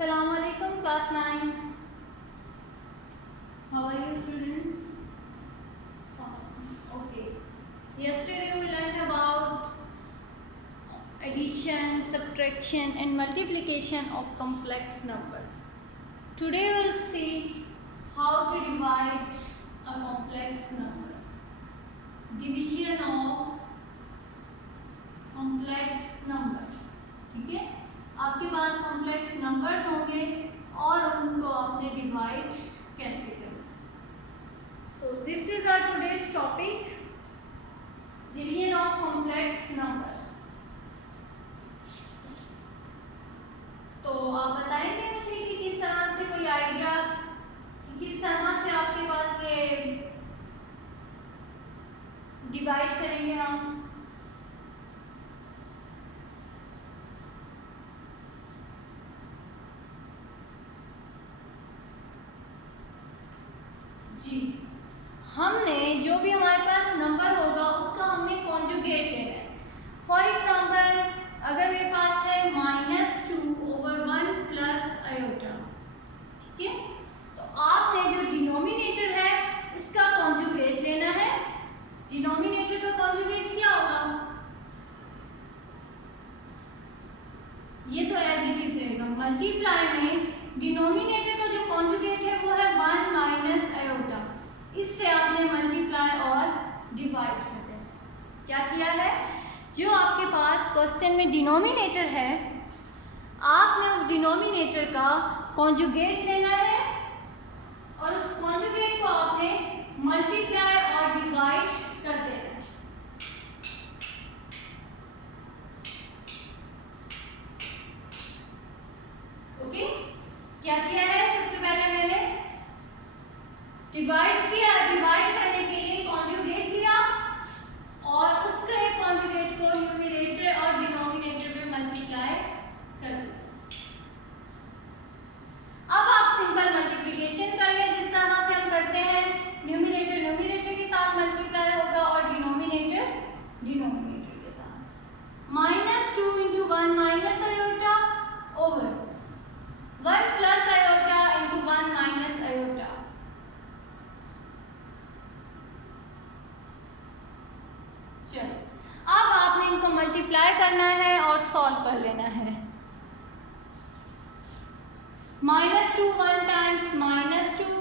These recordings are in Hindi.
Assalamu alaikum, class 9. How are you, students? Okay. Yesterday we learned about addition, subtraction and multiplication of complex numbers. Today we'll see how to divide a complex number. Division of complex number. ठीक है, आपके पास कॉम्प्लेक्स नंबर्स होंगे और उनको आपने डिवाइड कैसे करना. So this is our today's topic, division of complex number. तो आप बताएंगे मुझे कि किस तरह से, कोई आइडिया किस तरह से आपके पास ये डिवाइड करेंगे हम. जी, हमने जो भी हमारे पास नंबर होगा उसका हमने कॉन्जुगेट लेना है. फॉर एग्जांपल, अगर मेरे पास है -2/1 प्लस आयोटा, ठीक है, तो आपने जो डिनोमिनेटर है उसका कॉन्जुगेट लेना है. डिनोमिनेटर का कॉन्जुगेट क्या होगा? ये तो एज इट इज रहेगा. मल्टीप्लाई में डिनोमिनेटर का जो कॉन्जुगेट है वो है 1 माइनस आयोटा. इससे आपने मल्टीप्लाई और डिवाइड कर दिया. क्या किया है? जो आपके पास क्वेश्चन में डिनोमिनेटर है, आपने उस डिनोमिनेटर का कॉन्जुगेट लेना है और उस कॉन्जुगेट को आपने मल्टीप्लाई और डिवाइड कर देना है. ओके, क्या किया है? सबसे पहले मैंने डिवाइड किया. डिवाइड करने के लिए कॉन्जुगेट लिया और उसके कॉन्जुगेट को न्यूमरेटर और डिनोमिनेटर में मल्टीप्लाई कर दिया. अब आप सिंपल मल्टीप्लिकेशन कर लें जिस तरह से हम करते हैं. न्यूमरेटर न्यूमरेटर के साथ मल्टीप्लाई होगा और डिनोमिनेटर डिनोमिनेटर के साथ. -2 × 1 minus iota over 1 plus iota into 1 minus iota. चलो, अब आपने इनको मल्टीप्लाई करना है और सॉल्व कर लेना है. -2 1 times -2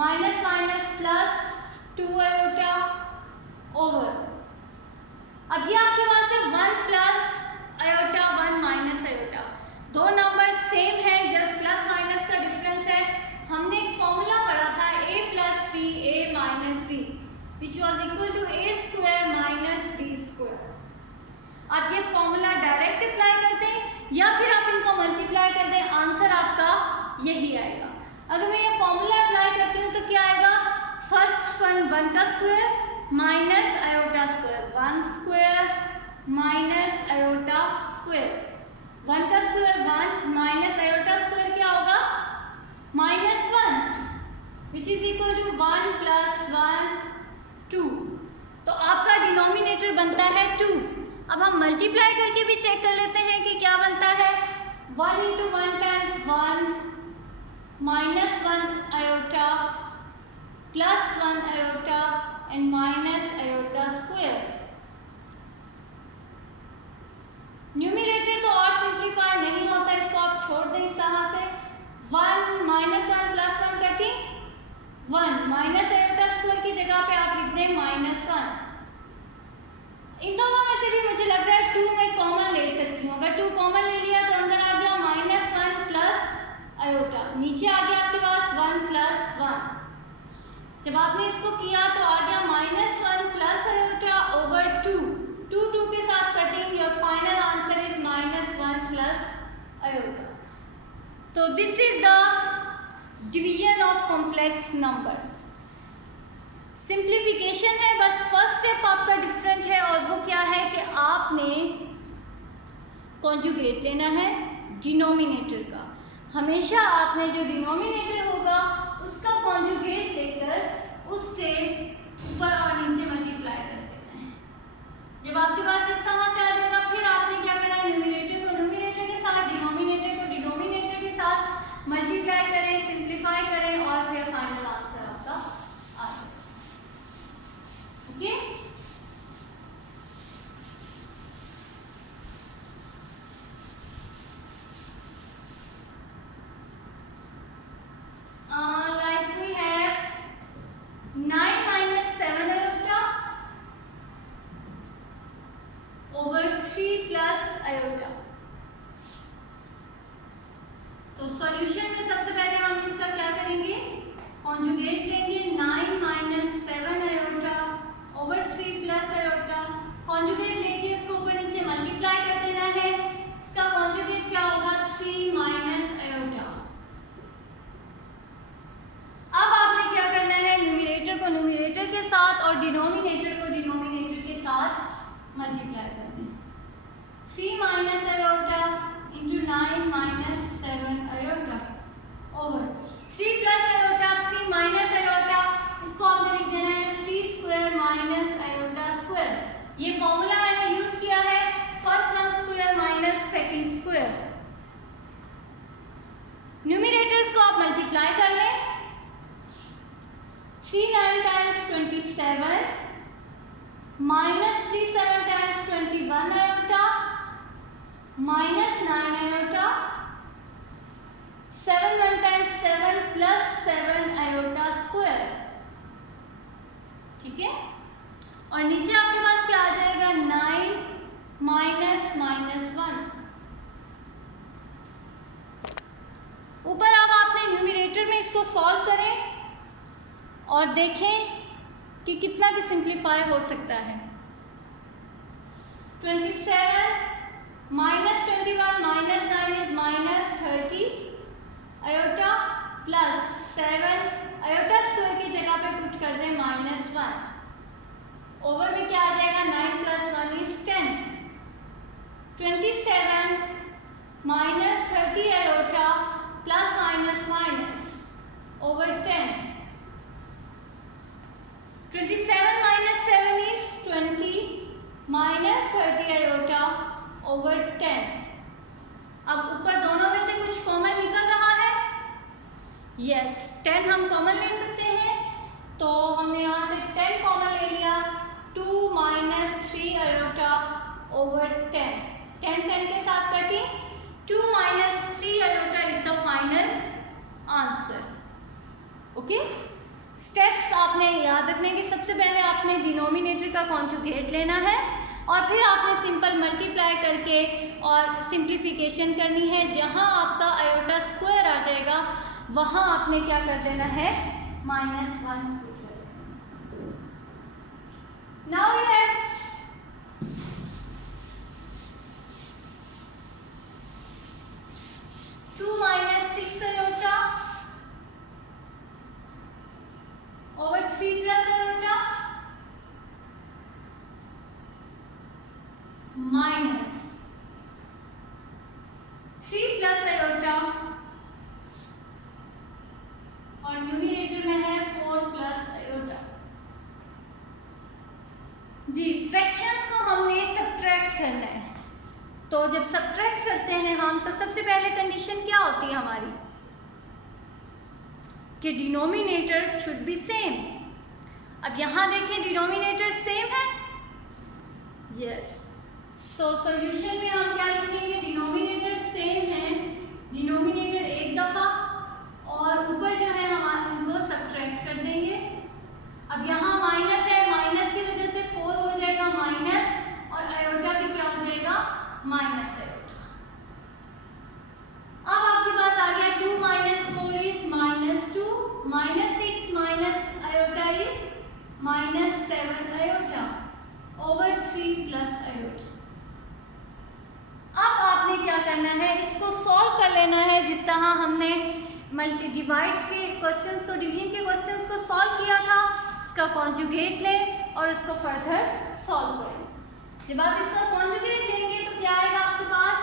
minus minus plus 2 iota over. अब ये आपके पास है 1 प्लस आयोटा 1 माइनस आयोटा. दो नंबर सेम है, जस्ट प्लस माइनस का डिफरेंस है. हमने एक फॉर्मूला पढ़ा था a plus b a minus b which was equal to a square minus b square. आप ये फॉर्मूला डायरेक्ट अप्लाई करते हैं या फिर आप इनको मल्टीप्लाई कर दें, आंसर आपका यही आएगा. अगर मैं ये फॉर्मूला अप्लाई करती हूँ तो क्या आएगा? फर्स्ट वन 1 का square minus iota square, 1 square minus iota square. 1 का स्क्वायर 1 माइनस आयोटा स्क्वायर क्या होगा? -1 which is equal to 1 plus 1 2. तो आपका डिनोमिनेटर बनता है 2. अब हम मल्टीप्लाई करके भी चेक कर लेते हैं कि क्या बनता है. 1 × 1 times 1 -1 iota plus 1 iota and minus iota square. Numerator तो और सिंप्लीफाई नहीं होता, इसको आप छोड़ दें इस तरह से. 1 -1 plus 1 cutting 1 minus iota square की जगह पे आप लिख दें -1. इन दोनों में से भी मुझे लग रहा है 2 में कॉमन ले सकती हूँ. अगर 2 कॉमन ले लिया तो अंदर आ गया -1 प्लस आयोटा, नीचे आ गया आपके पास 1 प्लस 1. जब आपने इसको किया तो आ गया -1 प्लस आयोटा ओवर 2. 2 के साथ cutting, your final answer is -1 plus iota. तो this is the division of complex numbers. Simplification है, बस फर्स्ट स्टेप आपका डिफरेंट है और वो क्या है कि आपने कॉन्जुगेट लेना है डिनोमिनेटर का. हमेशा आपने जो डिनोमिनेटर होगा उसका कॉन्जुगेट लेकर उससे ऊपर और नीचे मल्टीप्लाई कर देना है. जब आपके पास इस तरह से आ जाएगा, फिर आपने क्या करना है? न्यूमरेटर को न्यूमरेटर के साथ, डिनोमिनेटर को डिनोमिनेटर के साथ तो सॉल्यूशन में सबसे पहले हम इसका क्या करेंगे, कॉन्जुगेट लेंगे। 9 minus 7 iota over 3 plus iota, conjugate लेके इसको ऊपर नीचे मल्टीप्लाई कर देना है। इसका कॉन्जुगेट क्या होगा, 3 माइनस आयोटा। अब आपने क्या करना है, न्यूमरेटर को न्यूमरेटर के साथ और डिनोमिनेटर को डिनोमिनेटर के साथ मल्टीप्लाई कर दें। 3 minus iota into 9 minus 7 iota over 3 plus iota 3 minus iota, इसको आपने लिख देना है 3 स्क्वायर माइनस आयोटा स्क्वायर। ये फॉर्मूला मैंने यूज किया है, first term square minus second square. Numerators को आप मल्टीप्लाई कर लें। 3 9 times 27 minus 3 7 times 21 iota minus 9 iota, 7 1 times 7 plus 7 iota square. ठीक है, और नीचे आपके पास क्या आ जाएगा, 9 माइनस माइनस 1। ऊपर अब आपने न्यूमरेटर में इसको सॉल्व करें और देखें कि कितना की सिंप्लीफाई हो सकता है। 27 minus 21 minus 9 is minus 30 iota plus 7 iota square की जगह पे पुट कर दें माइनस 1। ओवर में क्या आ जाएगा, 9 plus 1 is 10। 27 minus 30 iota plus minus minus over 10। 27 minus 7 is 20 minus 30 iota over 10। अब ऊपर दोनों में से कुछ कॉमन निकल रहा है, यस 10 हम कॉमन ले सकते हैं, तो हमने यहाँ से 10 कॉमन ले लिया। 2 माइनस 3 आयोटा ओवर 10, 10 10 के साथ कटी, 2 minus 3 iota is the final answer. Okay, steps आपने याद रखने की, सबसे पहले आपने डिनोमिनेटर का कॉन्जुगेट लेना है और फिर आपने सिंपल मल्टीप्लाई करके और सिंप्लीफिकेशन करनी है। जहां आपका आयोटा स्क्वायर आ जाएगा वहां आपने क्या कर देना है, -1। Now you have 2 minus 6 iota over 3 plus iota minus 3 plus iota और न्यूमरेटर में है 4 plus iota। जी, फ्रैक्शंस को हमने सब्ट्रैक्ट करना है, तो जब सब्ट्रैक्ट करते हैं हम तो सबसे पहले कंडीशन क्या होती है हमारी, कि डिनोमिनेटर्स शुड बी सेम। अब यहाँ देखें डिनोमिनेटर सेम है, यस, सो सॉल्यूशन में हम क्या लिखेंगे, डिनोमिनेटर सेम है, डिनोमिनेटर एक दफ़ा और ऊपर जो है हम इनको सब्ट्रैक्ट कर देंगे। अब यहाँ माइनस है, माइनस की वजह से 4 हो जाएगा माइनस, और आयोटा भी क्या हो जाएगा, माइनस आयोटा। अब आपके पास आ गया 2 minus 4 is -2, -6 minus iota is -7 iota over 3 plus iota. अब आपने क्या करना है, इसको सॉल्व कर लेना है जिस तरह हमने डिवाइड के क्वेश्चंस को, डिवीजन के क्वेश्चंस को सॉल्व किया था। इसका कॉन्जुगेट लें और इसको फर्दर सॉल्व करें। जब आप इसका कॉन्जुगेट लेंगे तो क्या आएगा आपके पास,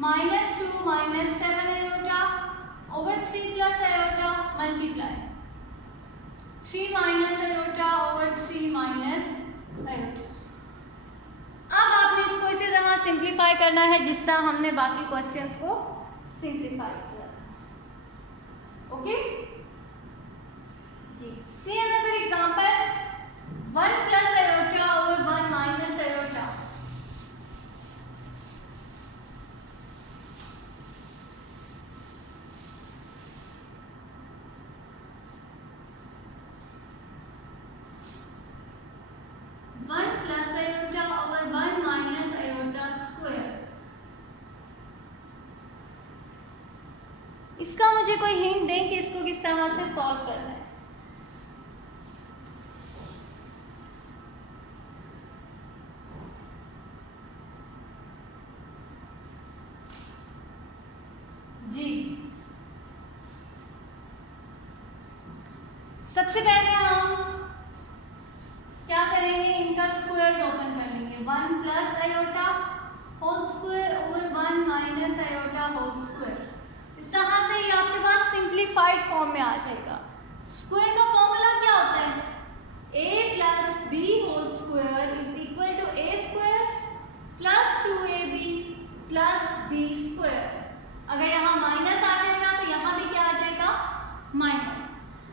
-2 minus 7 iota over 3 plus iota multiply 3 minus iota over 3 minus iota. अब आपने इसको इसी तरह सिंप्लीफाई करना है जिस तरह हमने बाकी क्वेश्चंस को सिंप्लीफाई किया था। ओके जी, see another example, 1 plus iota over 1 minus iota. इसका मुझे कोई हिंट दें कि इसको किस तरह से सॉल्व करना है। जी, सबसे पहले हम क्या करेंगे, इनका स्क्वायर्स ओपन कर लेंगे। 1 plus iota whole square over 1 minus iota whole square. इस तरह से ये आपके पास सिंप्लीफाइड फॉर्म में आ जाएगा। स्क्वायर का फॉर्मूला क्या होता है, a plus b whole square is equal to a square plus 2ab plus b square. अगर यहाँ माइनस आ जाएगा तो यहाँ भी क्या आ जाएगा, माइनस।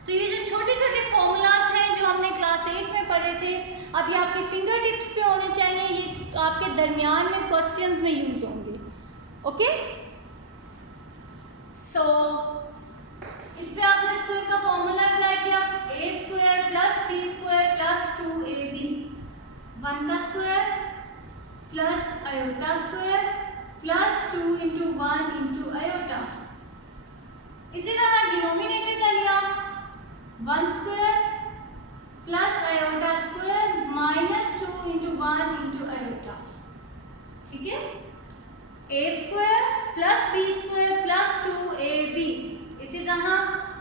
तो ये जो छोटे छोटे फॉर्मूलाज हैं जो हमने क्लास 8 में पढ़े थे, अब ये आपके फिंगर टिप्स पे होने चाहिए, ये आपके दरमियान में क्वेश्चंस में यूज होंगे। ओके, सो इस पे आपने स्क्वायर का फॉर्मूला अप्लाई किया, a square plus b square plus 2ab, 1 का square plus iota square plus 2 into 1 into iota. इसी तरह डिनोमिनेटर का लिया, 1 square plus iota square minus 2 into 1 into iota. ठीक है, a square plus b square plus 2ab। इसी तरह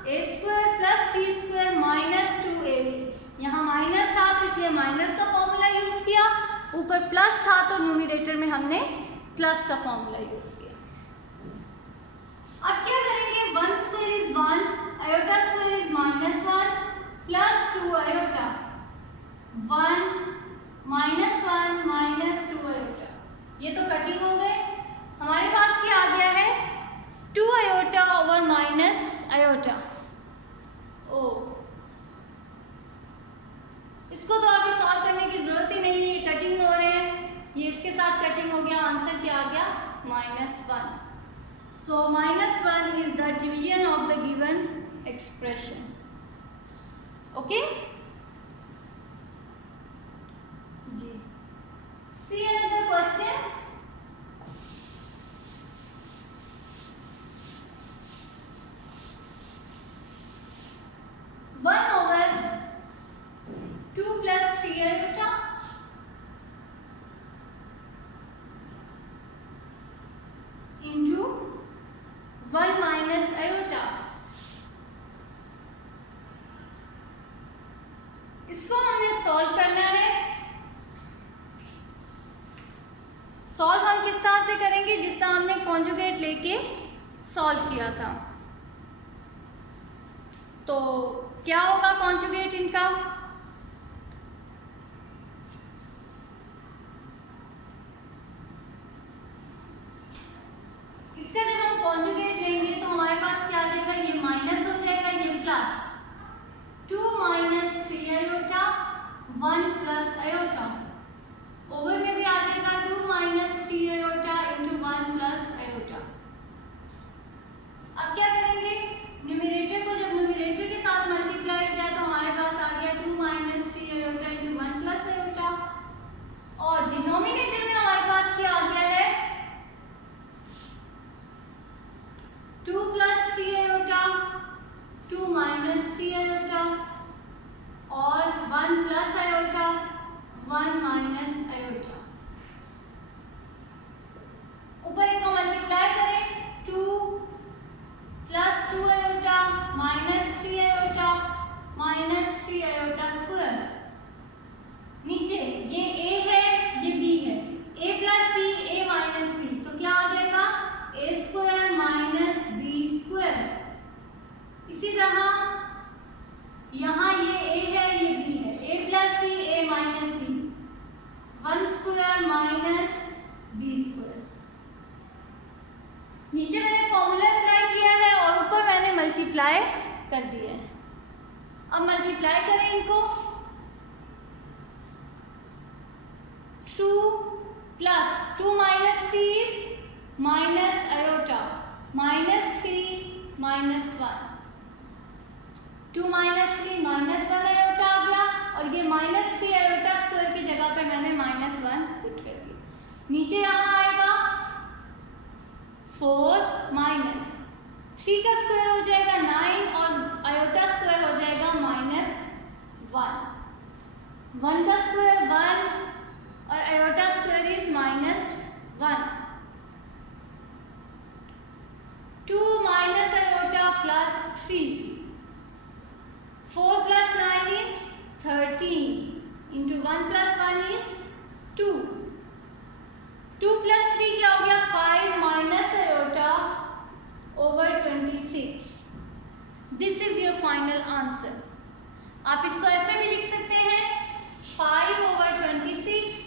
a square plus b square minus 2ab। यहाँ माइनस था तो इसलिए माइनस का फॉर्मूला यूज किया, ऊपर प्लस था तो न्यूमरेटर में हमने प्लस का फॉर्मूला यूज किया। अब क्या करेंगे, 1 square is 1, iota square is minus 1 plus 2 iota, 1 minus 1 minus 2 iota. ये तो कटिंग हो गए। हमारे पास क्या आ गया है, 2 आयोटा ओवर माइनस आयोटा। ओ, इसको तो आगे सॉल्व करने की जरूरत ही नहीं है, ये कटिंग हो रहे हैं, ये इसके साथ कटिंग हो गया, आंसर क्या आ गया, -1। So -1 is the division of the given expression. Okay जी, see another question. One over 2 plus 3 iota into 1 minus iota. इसको हमने सॉल्व करना है। सॉल्व हम किस तरह से करेंगे, जिस तरह हमने कॉन्जुगेट लेके सॉल्व किया था। तो क्या होगा कॉन्जुगेट इनका, इसका जब हम कॉन्जुगेट लेंगे तो हमारे पास क्या आ जाएगा, ये माइनस हो जाएगा, ये plus 2 minus 3 iota 1 plus iota. Over में भी आ जाएगा 2 minus 3 iota into 1 plus iota. अब क्या करेंगे, न्यूमरेटर को जब न्यूमरेटर के साथ मल्टीप्लाई किया तो हमारे पास आ गया 2 minus 3 iota into 1 plus iota. और डिनोमिनेटर में हमारे पास क्या आ गया है, 2 प्लस 3 आयोटा 2 माइनस 3 आयोटा और 1 प्लस आयोटा 1 माइनस आयोटा। ऊपर इनको मल्टीप्लाई करें, 2 plus 2 iota minus 3 iota minus 3 iota square. नीचे ये a है, ये b है, a plus b a minus b, तो क्या आ जाएगा, a square minus b square. इसी तरह यहाँ ये a है, ये b है, a plus b a minus b, 1 square minus b square. नीचे मैंने फॉर्मूला अप्लाई किया है और ऊपर मैंने मल्टीप्लाई कर दिया है। अब मल्टीप्लाई करें इनको, 2 plus 2 minus 3 is minus iota minus 3 minus 1, 2 minus 3 minus 1 iota आ गया और ये माइनस 3 आयोटा स्क्वायर की जगह पे मैंने -1 पुट कर दिया। नीचे यहाँ आएगा 4 माइनस 3 का स्क्वायर हो जाएगा 9 और आयोटा स्क्वायर हो जाएगा -1। 1 का स्क्वायर 1 और iota square is -1। 2 minus iota plus 3। 4 plus 9 is 13 into 1 plus 1 is 2। 2 plus 3 क्या हो गया 5 minus iota over 26। This is your final answer. आप इसको ऐसे भी लिख सकते हैं 5 over 26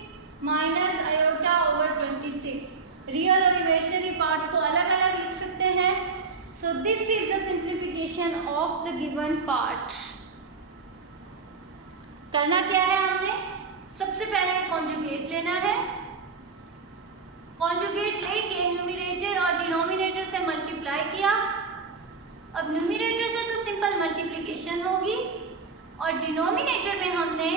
minus iota over 26। Real और इमेजिनरी पार्ट्स को अलग अलग लिख सकते हैं। सो this is the simplification of the given part. करना क्या है हमने, सबसे पहले कॉन्जुगेट लेना है। कॉन्जुगेट लेके न्यूमरेटर और डिनोमिनेटर से मल्टीप्लाई किया। अब न्यूमरेटर से तो सिंपल मल्टीप्लिकेशन होगी और डिनोमिनेटर में हमने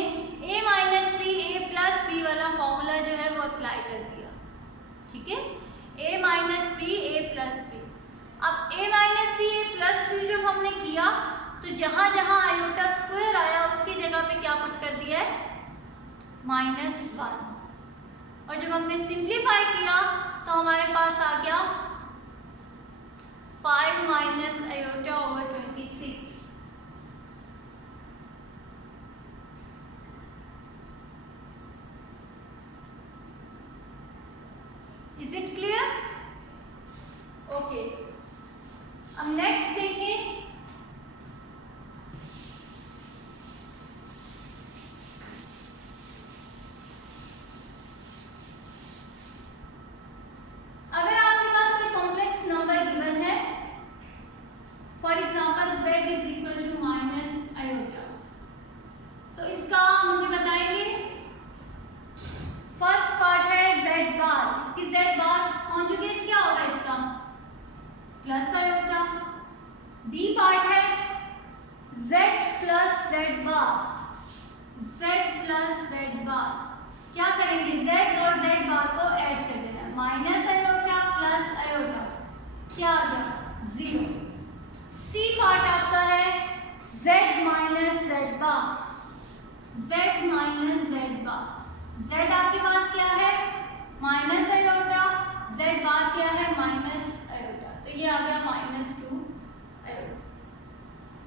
a minus b a plus b वाला फॉर्मूला जो है वो अप्लाई कर दिया। ठीक है, a minus b a plus b. अब a minus b a plus b जब हमने किया तो जहां जहां आयोटा स्क्वायर आया उसकी जगह पे क्या पुट कर दिया है -1। और जब हमने सिंप्लीफाई किया तो हमारे पास आ गया 5 minus iota over 26। Is it clear? Okay, अब नेक्स्ट देखिए। For example z is equal to minus iota, तो इसका मुझे बताएंगे। फर्स्ट पार्ट है z बार, इसकी z बार कॉन्जुगेट क्या होगा इसका प्लस आयोटा। बी पार्ट है z plus z bar, z plus z bar क्या करेंगे z और z बार को ऐड कर देना है। माइनस आयोटा प्लस आयोटा क्या आ गया 0। सी पार्ट आपका है z minus z bar, z minus z bar. z आपके पास क्या है माइनस आयोटा, z बार क्या है माइनस आयोटा, तो ये आ गया -2 आयोटा।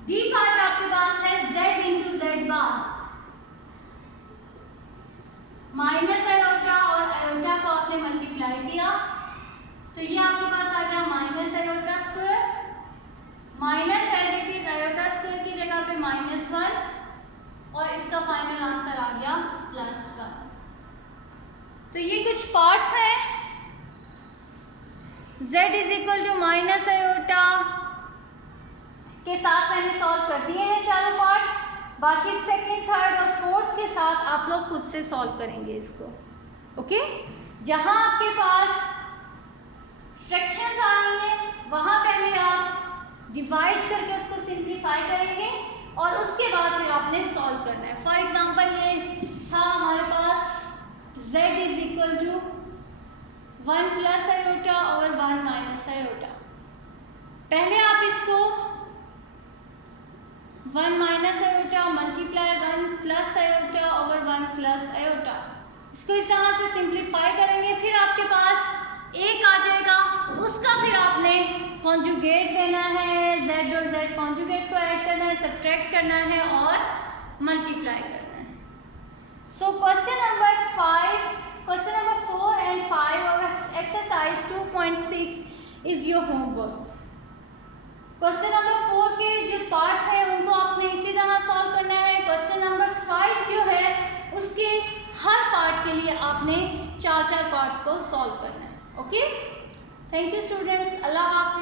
डी पार्ट आपके पास है z इंटू z बार, माइनस आयोटा और आयोटा को आपने मल्टीप्लाई किया तो ये आपके पास आ गया minus iota square, minus as it is iota square की जगह पे -1 और इसका फाइनल आंसर आ गया +1। तो ये कुछ पार्ट्स हैं। z is equal to minus iota के साथ मैंने सॉल्व कर दिए हैं चारों पार्ट्स। बाकी सेकंड, थर्ड और फोर्थ के साथ आप लोग खुद से सॉल्व करेंगे इसको। ओके, जहां आपके पास फ्रैक्शंस आएंगे वहां पहले आप डिवाइड करके उसको सिंप्लीफाई करेंगे और उसके बाद फिर आपने सॉल्व करना है। फॉर एग्जांपल ये था हमारे पास z is equal to 1 plus iota और 1 माइनस आयोटा। पहले आप इसको 1 minus iota multiply 1 plus iota और 1 प्लस आयोटा, इसको इस तरह से सिंप्लीफाई करेंगे। फिर आपके पास एक आ जाएगा, उसका फिर आपने कॉन्जुगेट लेना है, z और z कॉन्जुगेट को ऐड करना है, सब्ट्रैक्ट करना है और मल्टीप्लाई करना है। सो क्वेश्चन नंबर 4 एंड 5 और exercise 2.6 is your homework. Question number 4 के जो पार्ट्स हैं उनको आपने इसी तरह सॉल्व करना है। क्वेश्चन नंबर 5 जो है उसके हर पार्ट के लिए आपने 4 पार्ट्स को सॉल्व करना है। ओके, थैंक यू स्टूडेंट्स, अल्लाह हाफ़िज़।